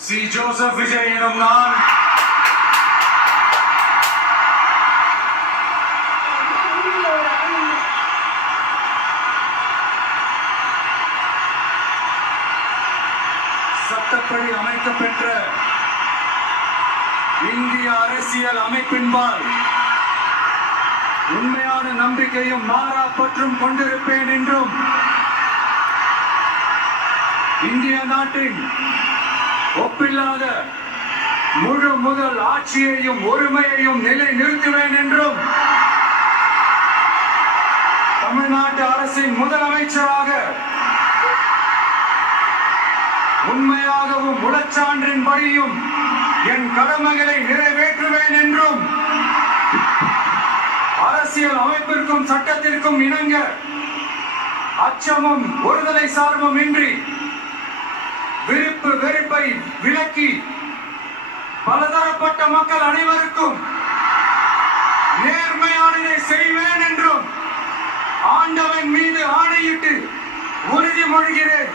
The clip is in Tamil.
சி. ஜோசப் விஜய் எனும் நான் சட்டப்படி அமைக்கப்பெற்ற இந்திய அரசியல் அமைப்பின்பால் உண்மையான நம்பிக்கையும் மாறா பற்றும் கொண்டிருப்பேன் என்றும் இந்திய நாட்டின் ஒப்பில்லாத முழு முதல் ஆட்சியையும் ஒருமையையும் நிலை நிறுத்துவேன் என்றும் தமிழ்நாட்டு அரசின் முதலமைச்சராக உண்மையாகவும் உளச்சான்றின்படியும் என் கடமைகளை நிறைவேற்றுவேன் என்றும் அரசியல் அமைப்பிற்கும் சட்டத்திற்கும் இணங்க அச்சமும் ஒருதலை சார்பும் இன்றி விருப்பு வெறுப்பை விலக்கி பலதரப்பட்ட மக்கள் அனைவருக்கும் நேர்மையானதை செய்வேன் என்றும் ஆண்டவன் மீது ஆணையிட்டு உறுதிமொழிகிறேன்.